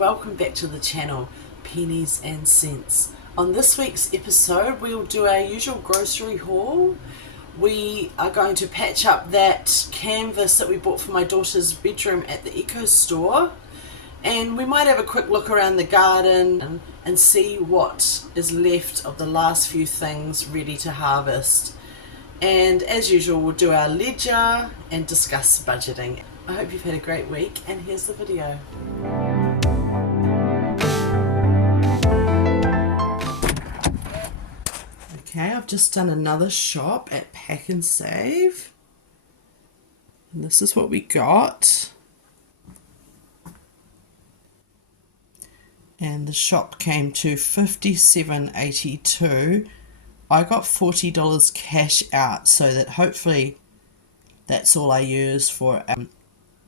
welcome back to the channel, Pennies and Cents. On this week's episode we'll do our usual grocery haul. We are going to patch up that canvas that we bought for my daughter's bedroom at the Eco store, and we might have a quick look around the garden and see what is left of the last few things ready to harvest. And as usual, we'll do our ledger and discuss budgeting. I hope you've had a great week, and here's the video. Okay, I've just done another shop at Pack and Save, and this is what we got. And the shop came to $57.82. I got $40 cash out, so that hopefully that's all I use for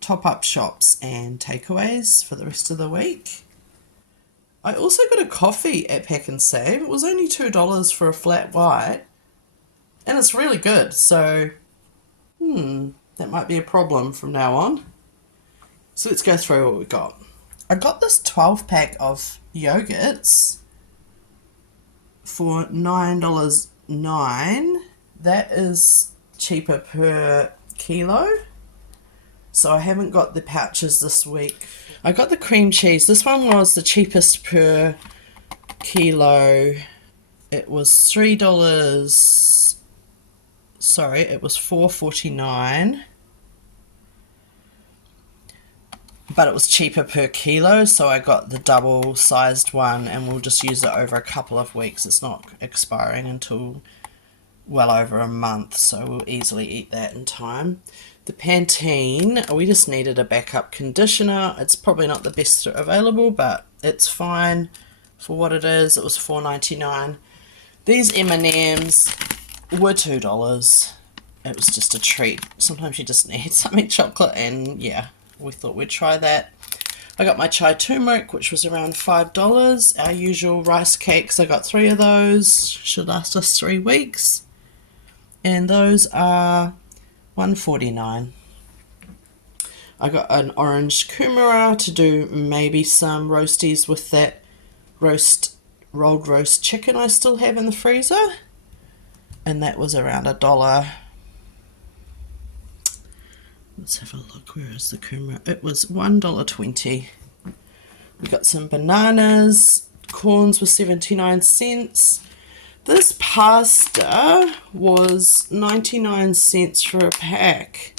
top-up shops and takeaways for the rest of the week. I also got a coffee at Pack and Save. It was only $2 for a flat white, and it's really good, so that might be a problem from now on. So let's go through what we got. I got this 12-pack of yogurts for $9.09. That is cheaper per kilo, so I haven't got the pouches this week. I got the cream cheese. This one was the cheapest per kilo. It was $3. Sorry, it was $4.49. But it was cheaper per kilo, so I got the double-sized one, and we'll just use it over a couple of weeks. It's not expiring until well over a month, so we'll easily eat that in time. The Pantene, we just needed a backup conditioner. It's probably not the best available, but it's fine for what it is. It was $4.99. These M&Ms were $2. It was just a treat. Sometimes you just need something chocolate, and yeah, we thought we'd try that. I got my chai turmeric, which was around $5. Our usual rice cakes, I got 3 of those. Should last us 3 weeks. And those are $1.49. I got an orange kumara to do maybe some roasties with that rolled roast chicken I still have in the freezer. And that was around $1. Let's have a look. Where is the kumara? It was $1.20. We got some bananas. Corns were 79 cents. This pasta was 99 cents for a pack.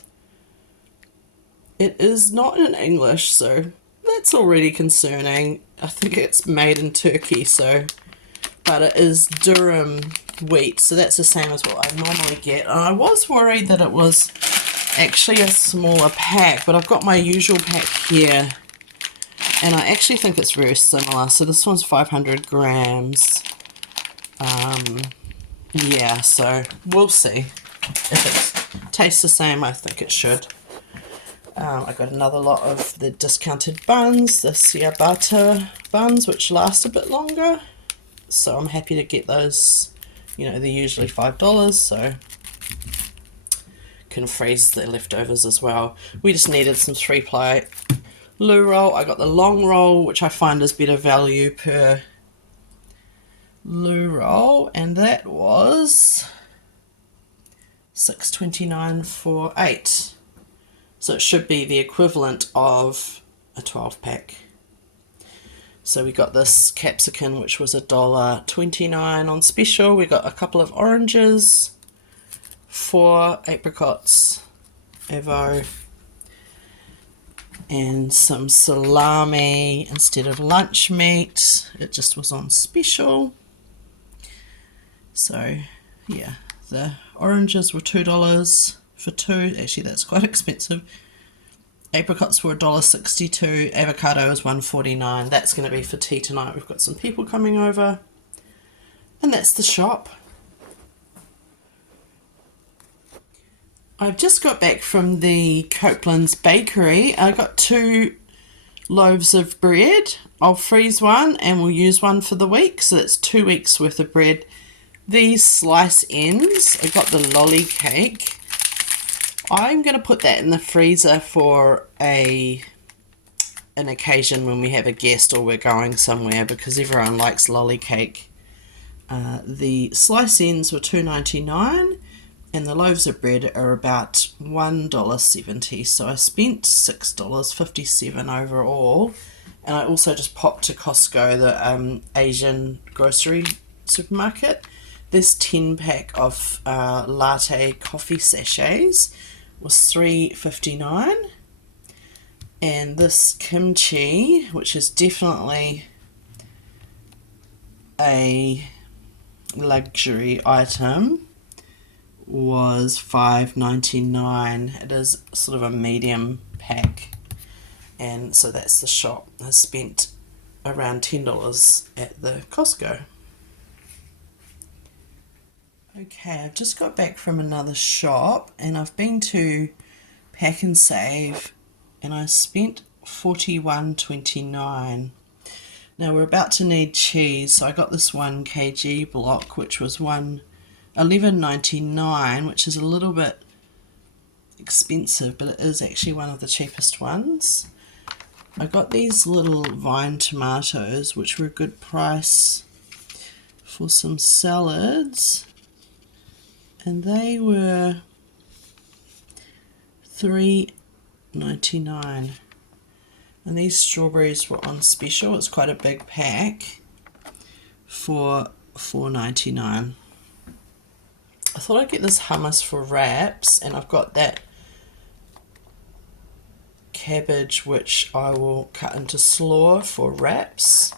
It is not in English, so that's already concerning. I think it's made in Turkey, but it is Durham wheat, so that's the same as what I normally get. And I was worried that it was actually a smaller pack, but I've got my usual pack here, and I actually think it's very similar. So this one's 500 grams. Yeah, so we'll see. If it tastes the same, I think it should. I got another lot of the discounted buns, the ciabatta buns, which last a bit longer, so I'm happy to get those. You know, they're usually $5, so can freeze the leftovers as well. We just needed some 3-ply loo roll. I got the long roll, which I find is better value per loo roll, and that was $6.29 for 8. So it should be the equivalent of a 12-pack. So we got this capsicum, which was $1.29 on special. We got a couple of oranges, 4 apricots, Evo, and some salami instead of lunch meat. It just was on special. So yeah, the oranges were $2 for 2. Actually, that's quite expensive. Apricots were $1.62. Avocado is $1.49. That's going to be for tea tonight. We've got some people coming over, and that's the shop. I've just got back from the Copeland's bakery. I got 2 loaves of bread. I'll freeze one and we'll use one for the week, so that's 2 weeks worth of bread. These slice ends, I got the lolly cake. I'm going to put that in the freezer for a an occasion when we have a guest or we're going somewhere, because everyone likes lolly cake. The slice ends were $2.99 and the loaves of bread are about $1.70, so I spent $6.57 overall. And I also just popped to Costco, the Asian grocery supermarket. This 10 pack of latte coffee sachets was $3.59. And this kimchi, which is definitely a luxury item, was $5.99. It is sort of a medium pack. And so that's the shop. I spent around $10 at the Costco. Okay, I've just got back from another shop and I've been to Pack and Save and I spent $41.29. Now we're about to need cheese, so I got this 1 kg block, which was $11.99, which is a little bit expensive, but it is actually one of the cheapest ones. I got these little vine tomatoes, which were a good price for some salads, and they were $3.99. And these strawberries were on special. It's quite a big pack for $4.99. I thought I'd get this hummus for wraps, and I've got that cabbage which I will cut into slaw for wraps,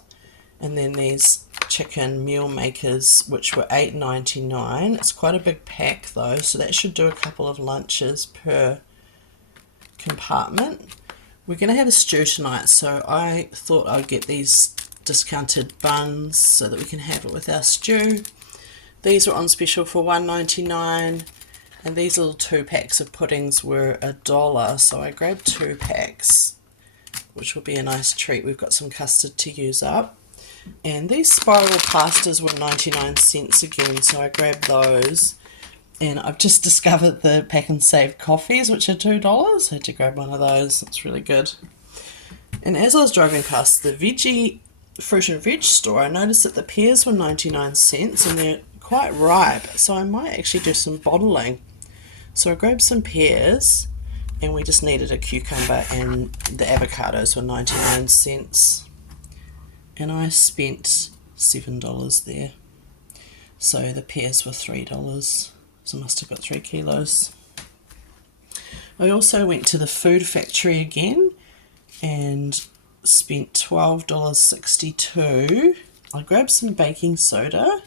and then these chicken meal makers which were $8.99. It's quite a big pack though, so that should do a couple of lunches per compartment. We're going to have a stew tonight, so I thought I'd get these discounted buns so that we can have it with our stew. These were on special for $1.99, and these little 2 packs of puddings were $1, so I grabbed 2 packs, which will be a nice treat. We've got some custard to use up. And these spiral pastas were 99 cents again, so I grabbed those. And I've just discovered the Pack and Save coffees, which are $2. I had to grab one of those. It's really good. And as I was driving past the fruit and veg store, I noticed that the pears were 99 cents and they're quite ripe, so I might actually do some bottling. So I grabbed some pears, and we just needed a cucumber, and the avocados were 99 cents. And I spent $7 there. So the pears were $3. So I must have got 3 kilos. I also went to the food factory again and spent $12.62. I grabbed some baking soda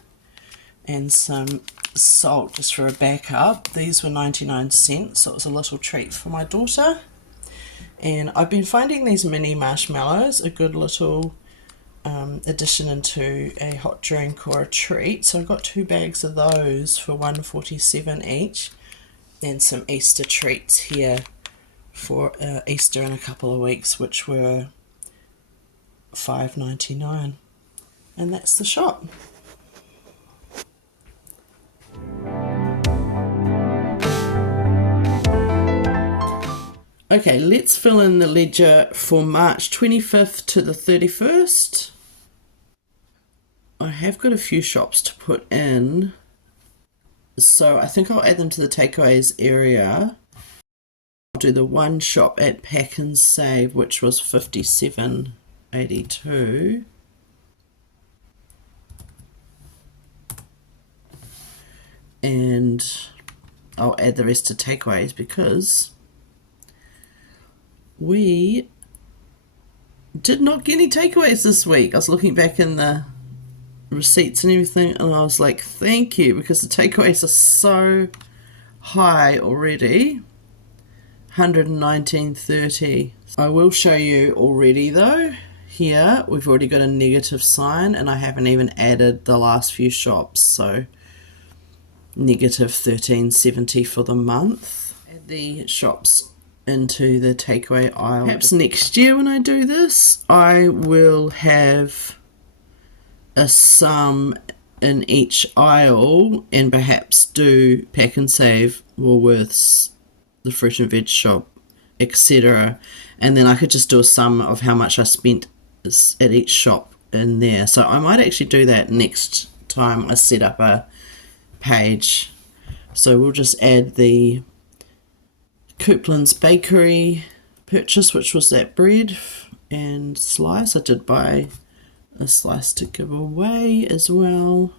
and some salt just for a backup. These were 99 cents, so it was a little treat for my daughter. And I've been finding these mini marshmallows a good little addition into a hot drink or a treat, so I got 2 bags of those for $1.47 each, and some Easter treats here for Easter in a couple of weeks, which were $5.99. And that's the shop. Okay, let's fill in the ledger for March 25th to the 31st. I have got a few shops to put in, so I think I'll add them to the takeaways area. I'll do the one shop at Pack and Save, which was $57.82. And I'll add the rest to takeaways because we did not get any takeaways this week. I was looking back in the receipts and everything, and I was like, thank you, because the takeaways are so high already. $119.30. I will show you already though. Here we've already got a negative sign, and I haven't even added the last few shops, so negative $13.70 for the month. Add the shops into the takeaway aisle. Perhaps next year when I do this, I will have a sum in each aisle and perhaps do Pack and Save, Woolworths, the fruit and veg shop, etc., and then I could just do a sum of how much I spent at each shop in there. So I might actually do that next time I set up a page. So we'll just add the Coupland's Bakery purchase, which was that bread and slice. I did buy a slice to give away as well.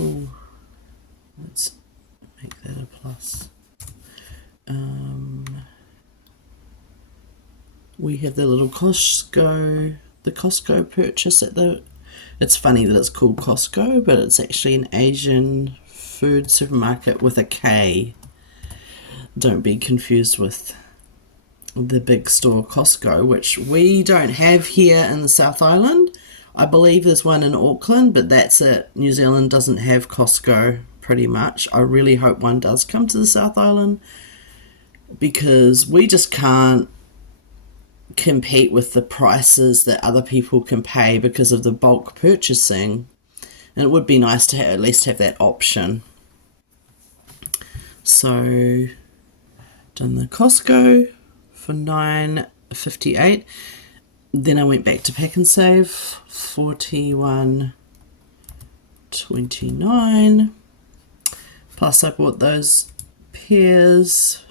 Oh, let's make that a plus. We have the little Costco purchase at the. It's funny that it's called Costco, but it's actually an Asian food supermarket with a K. Don't be confused with the big store Costco, which we don't have here in the South Island. I believe there's one in Auckland, but that's it. New Zealand doesn't have Costco pretty much. I really hope one does come to the South Island, because we just can't compete with the prices that other people can pay because of the bulk purchasing. And it would be nice to at least have that option. So, done the Costco for $9.58. Then I went back to Pack and Save, $41.29. Plus I bought those pears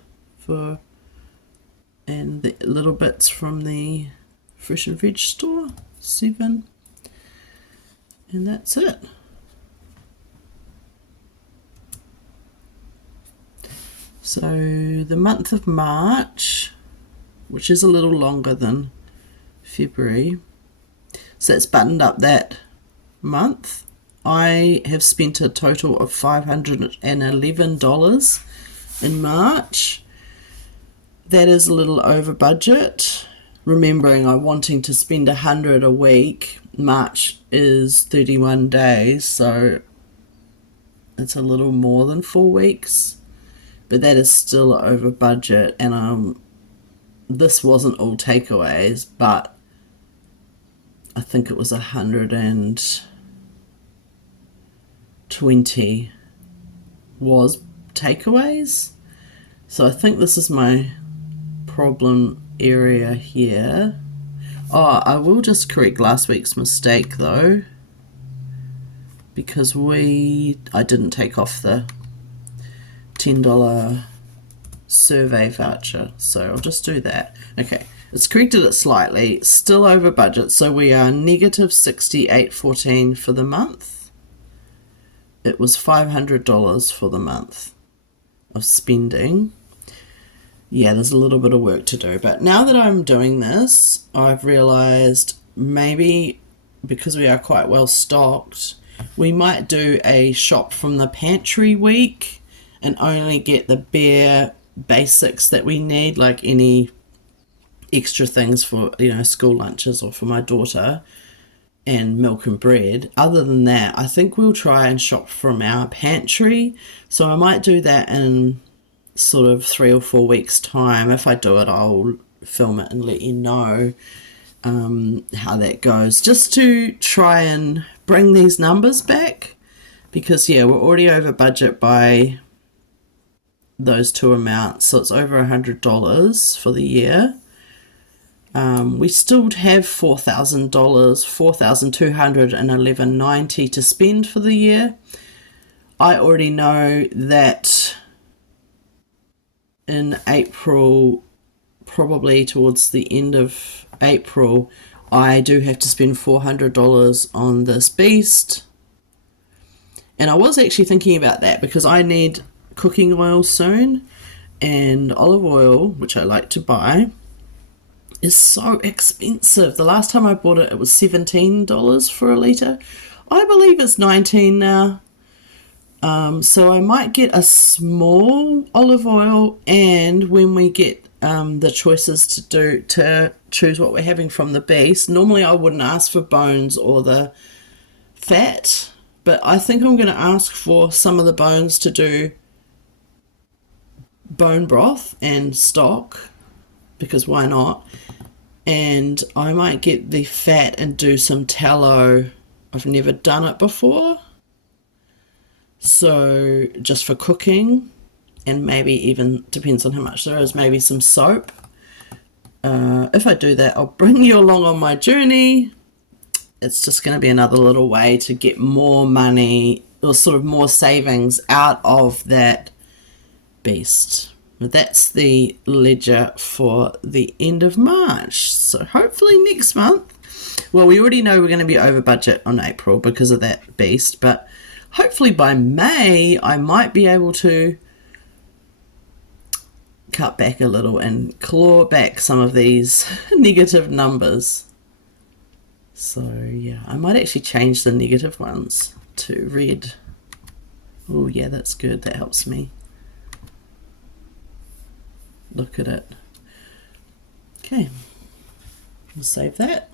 and the little bits from the fresh and veg store, $7. And that's it. So the month of March, which is a little longer than February, so that's buttoned up that month. I have spent a total of $511 in March. That is a little over budget. Remembering I'm wanting to spend $100 a week. March is 31 days, so it's a little more than 4 weeks. But that is still over budget, and this wasn't all takeaways, but I think it was 120 was takeaways. So I think this is my problem area here. Oh, I will just correct last week's mistake though, because I didn't take off the $10 survey voucher, so I'll just do that. Okay, it's corrected it slightly, still over budget, so we are negative $68.14 for the month. It was $500 for the month of spending. Yeah, there's a little bit of work to do, but now that I'm doing this, I've realized maybe because we are quite well stocked, we might do a shop from the pantry week and only get the bare basics that we need, like any extra things for, school lunches or for my daughter, and milk and bread. Other than that, I think we'll try and shop from our pantry. So I might do that in sort of 3 or 4 weeks' time. If I do it, I'll film it and let you know how that goes, just to try and bring these numbers back, because we're already over budget by those two amounts, so it's over $100 for the year. We still have $4,000, $4,211.90 to spend for the year. I already know that in April, probably towards the end of April, I do have to spend $400 on this beast. And I was actually thinking about that because I need cooking oil soon, and olive oil, which I like to buy, is so expensive. The last time I bought it, it was $17 for a litre. I believe it's $19 now. So I might get a small olive oil, and when we get the choices to choose what we're having from the beast, normally I wouldn't ask for bones or the fat, but I think I'm going to ask for some of the bones to do bone broth and stock, because why not? And I might get the fat and do some tallow. I've never done it before, so just for cooking, and maybe even, depends on how much there is, maybe some soap. if I do that, I'll bring you along on my journey. It's just going to be another little way to get more money or sort of more savings out of that beast. But that's the ledger for the end of March. So hopefully next month, well, we already know we're going to be over budget on April because of that beast, but hopefully by May I might be able to cut back a little and claw back some of these negative numbers. So yeah, I might actually change the negative ones to red. Oh yeah, that's good. That helps me. Look at it. Okay, we'll save that.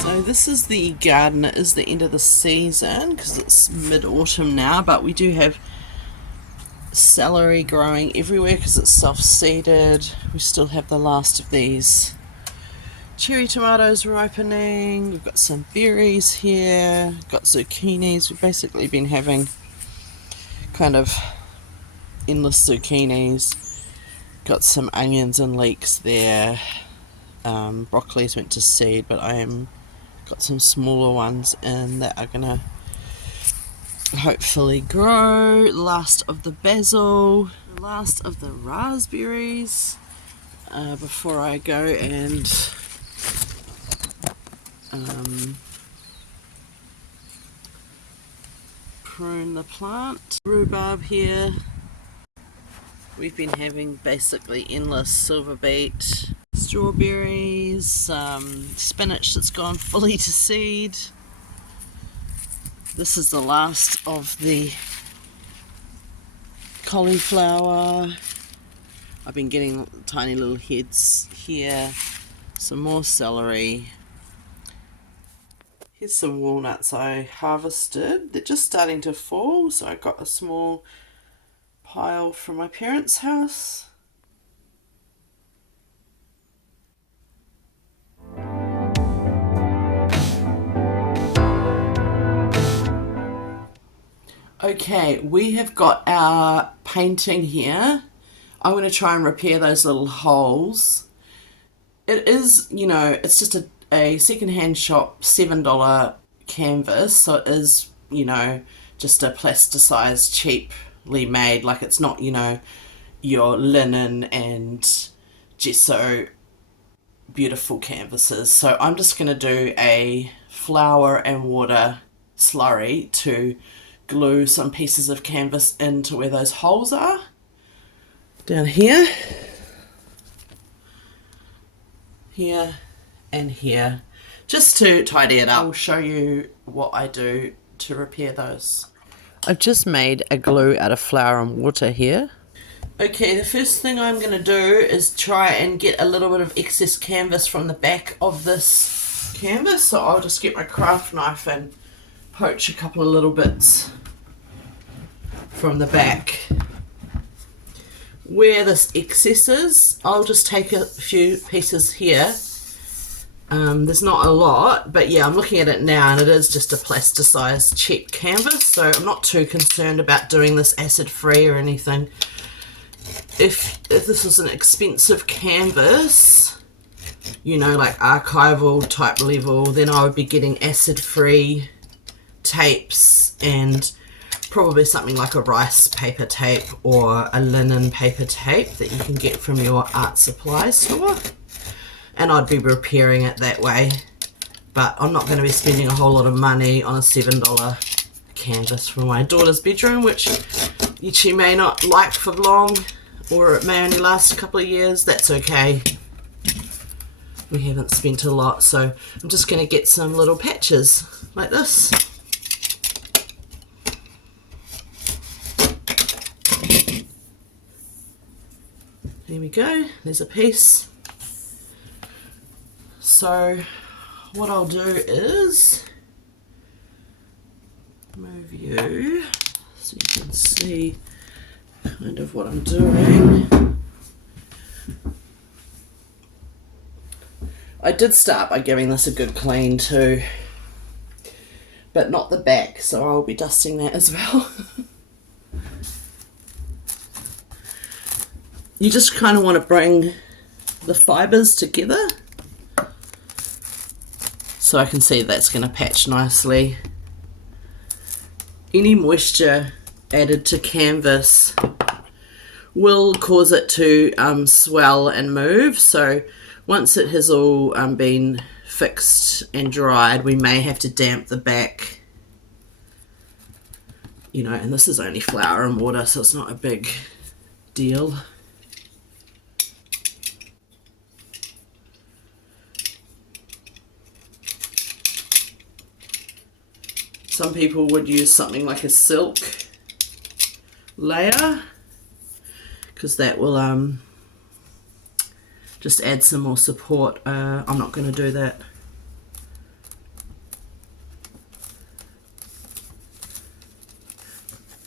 So this is the garden. It is the end of the season because it's mid-autumn now, but we do have celery growing everywhere because it's self-seeded. We still have the last of these cherry tomatoes ripening. We've got some berries here, got zucchinis. We've basically been having kind of endless zucchinis. Got some onions and leeks there. Broccoli's went to seed, but got some smaller ones in that are gonna hopefully grow. Last of the basil, last of the raspberries, before I go and prune the plant. Rhubarb here. We've been having basically endless silver beet, strawberries, spinach that's gone fully to seed. This is the last of the cauliflower. I've been getting tiny little heads here. Some more celery. Here's some walnuts I harvested. They're just starting to fall, so I got a small pile from my parents' house. Okay, we have got our painting here. I'm going to try and repair those little holes. It is, it's just a second-hand shop $7 canvas, so it is, just a plasticized, cheaply made, like it's not, your linen and gesso beautiful canvases. So I'm just going to do a flour and water slurry to glue some pieces of canvas into where those holes are. Down here, here, and here, just to tidy it up. I'll show you what I do to repair those. I've just made a glue out of flour and water here. Okay, the first thing I'm going to do is try and get a little bit of excess canvas from the back of this canvas. So I'll just get my craft knife and poach a couple of little bits from the back. Where this excess is, I'll just take a few pieces here. There's not a lot, but yeah, I'm looking at it now and it is just a plasticized cheap canvas, so I'm not too concerned about doing this acid free or anything. If this was an expensive canvas, like archival type level, then I would be getting acid free tapes and probably something like a rice paper tape or a linen paper tape that you can get from your art supply store, and I'd be repairing it that way. But I'm not going to be spending a whole lot of money on a $7 canvas for my daughter's bedroom, which she may not like for long, or it may only last a couple of years. That's okay. We haven't spent a lot, so I'm just going to get some little patches like this. There we go, there's a piece. So what I'll do is move you so you can see kind of what I'm doing. I did start by giving this a good clean too, but not the back, so I'll be dusting that as well. you just kind of want to bring the fibres together. So I can see that's going to patch nicely. Any moisture added to canvas will cause it to swell and move. So once it has all been fixed and dried, we may have to damp the back. You know, and this is only flour and water, so it's not a big deal. Some people would use something like a silk layer, because that will just add some more support. I'm not going to do that.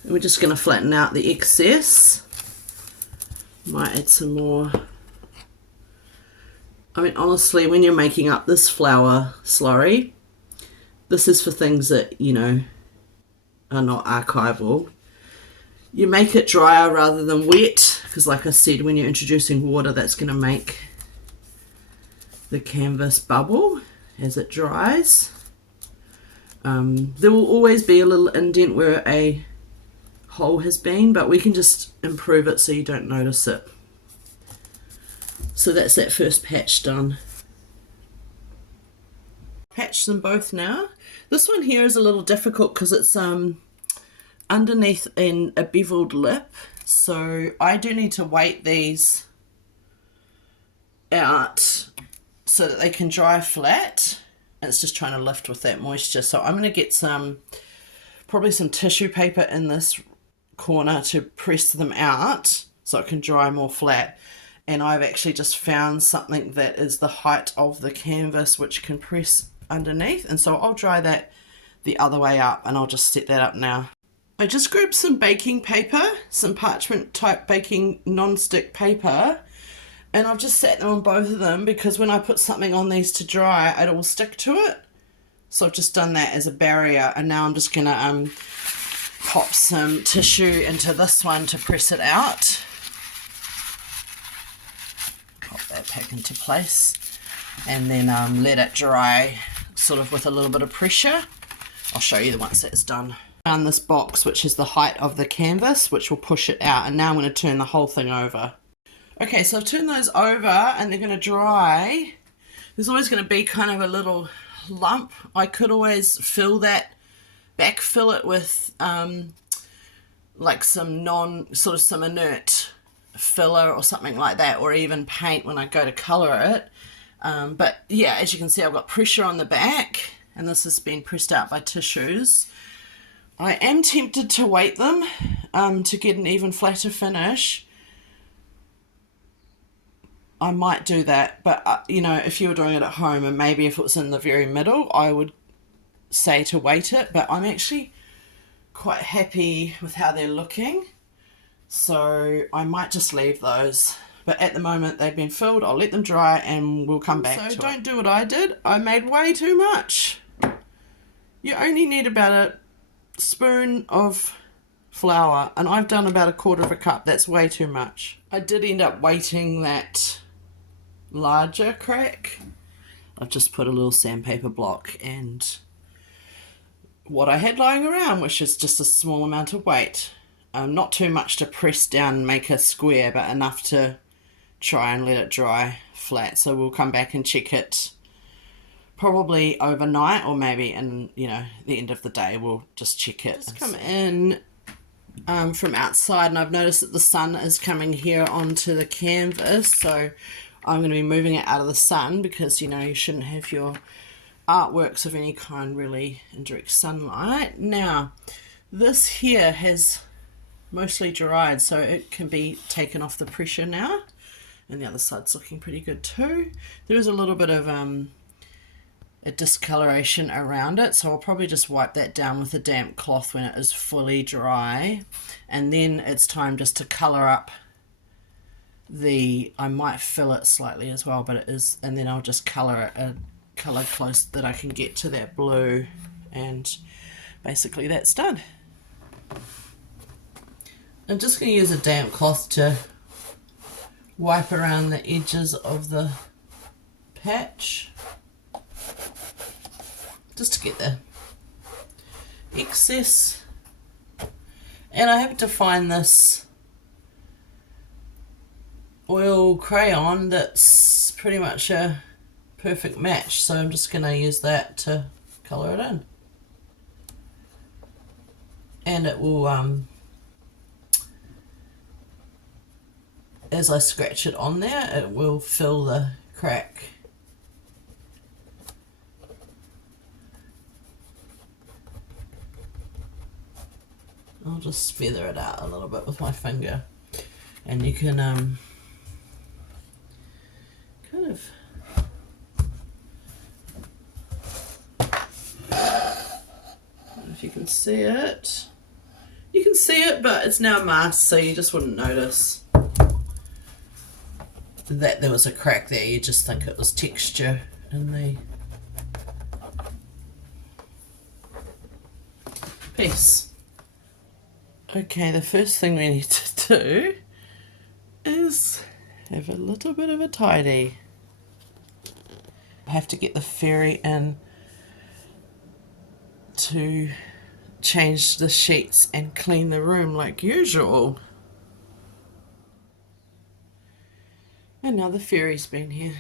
And we're just going to flatten out the excess. Might add some more. I mean, honestly, when you're making up this flour slurry, this is for things that, you know, are not archival. You make it drier rather than wet, because like I said, when you're introducing water, that's going to make the canvas bubble as it dries. There will always be a little indent where a hole has been, but we can just improve it so you don't notice it. So that's that first patch done. Patch them both now. This one here is a little difficult because it's underneath in a beveled lip, so I do need to weight these out so that they can dry flat. And it's just trying to lift with that moisture. So I'm going to get probably some tissue paper in this corner to press them out so it can dry more flat. And I've actually just found something that is the height of the canvas which can press underneath, and so I'll dry that the other way up, and I'll just set that up now. I just grabbed some baking paper, some parchment type baking non-stick paper, and I've just sat them on both of them because when I put something on these to dry, it will stick to it. So I've just done that as a barrier, and now I'm just gonna pop some tissue into this one to press it out. Pop that back into place, and then let it dry sort of with a little bit of pressure. I'll show you once that's done. Found this box which is the height of the canvas, which will push it out, and now I'm going to turn the whole thing over. Okay, so I've turned those over and they're going to dry. There's always going to be kind of a little lump. I could always fill it with like some inert filler or something like that, or even paint when I go to colour it. But yeah, as you can see, I've got pressure on the back, and this has been pressed out by tissues. I am tempted to weight them to get an even flatter finish. I might do that, but you know, if you were doing it at home, and maybe if it was in the very middle, I would say to weight it, but I'm actually quite happy with how they're looking, so I might just leave those. But at the moment they've been filled. I'll let them dry and we'll come back to it. So don't do what I did. I made way too much. You only need about a spoon of flour, and I've done about 1/4 cup. That's way too much. I did end up weighting that larger crack. I've just put a little sandpaper block and what I had lying around, which is just a small amount of weight. Not too much to press down and make a square, but enough to try and let it dry flat. So we'll come back and check it probably overnight, or maybe in, you know, the end of the day we'll just check it. Just come in from outside, and I've noticed that the sun is coming here onto the canvas, so I'm going to be moving it out of the sun because, you know, you shouldn't have your artworks of any kind really in direct sunlight. Now this here has mostly dried, so it can be taken off the pressure now, and the other side's looking pretty good too. There is a little bit of a discoloration around it, so I'll probably just wipe that down with a damp cloth when it is fully dry, and then it's time just to colour up I might fill it slightly as well, but it is, and then I'll just colour it a colour close that I can get to that blue, and basically that's done. I'm just going to use a damp cloth to wipe around the edges of the patch just to get the excess. And I happen to find this oil crayon that's pretty much a perfect match, so I'm just going to use that to colour it in. And it will, as I scratch it on there, it will fill the crack. I'll just feather it out a little bit with my finger, and you can kind of if you can see it. You can see it, but it's now masked, so you just wouldn't notice that there was a crack there. You just think it was texture in the piece. Okay, the first thing we need to do is have a little bit of a tidy. I have to get the fairy in to change the sheets and clean the room like usual. And now the fairy's been here.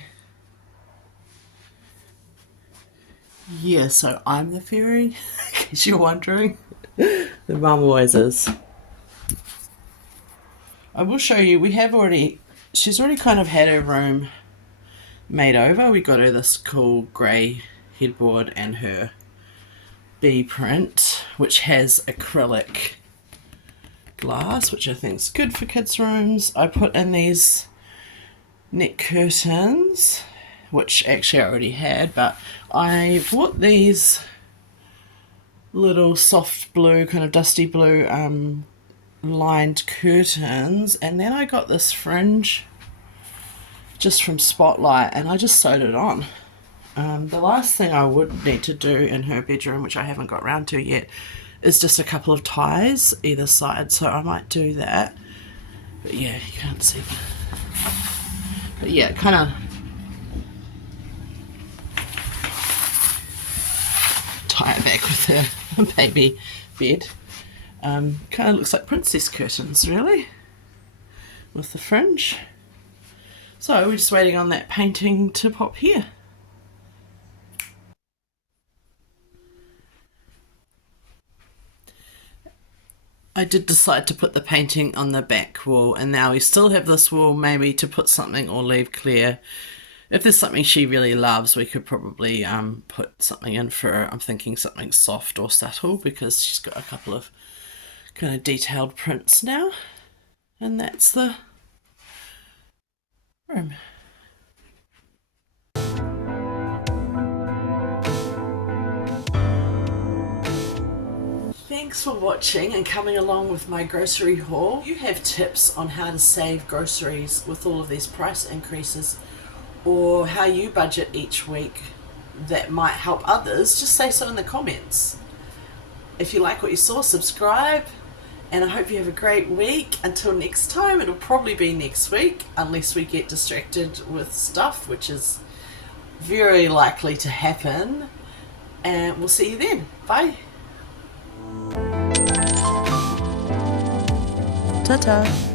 Yeah, so I'm the fairy, in case you're wondering. The mum always is. I will show you, she's already kind of had her room made over. We got her this cool grey headboard and her bee print, which has acrylic glass, which I think is good for kids' rooms. I put in these neck curtains, which actually I already had, but I bought these little soft blue, kind of dusty blue lined curtains, and then I got this fringe just from Spotlight and I just sewed it on. The last thing I would need to do in her bedroom, which I haven't got round to yet, is just a couple of ties either side, so I might do that. But yeah, you can't see that. But yeah, kind of tie it back with her baby bed. Kind of looks like princess curtains, really, with the fringe. So we're just waiting on that painting to pop here. I did decide to put the painting on the back wall, and now we still have this wall maybe to put something or leave clear. If there's something she really loves, we could probably put something in for her. I'm thinking something soft or subtle, because she's got a couple of kind of detailed prints now. And that's the room. Thanks for watching and coming along with my grocery haul. If you have tips on how to save groceries with all of these price increases, or how you budget each week that might help others, just say so in the comments. If you like what you saw, subscribe, and I hope you have a great week. Until next time, it'll probably be next week, unless we get distracted with stuff, which is very likely to happen, and we'll see you then. Bye. Ta-ta.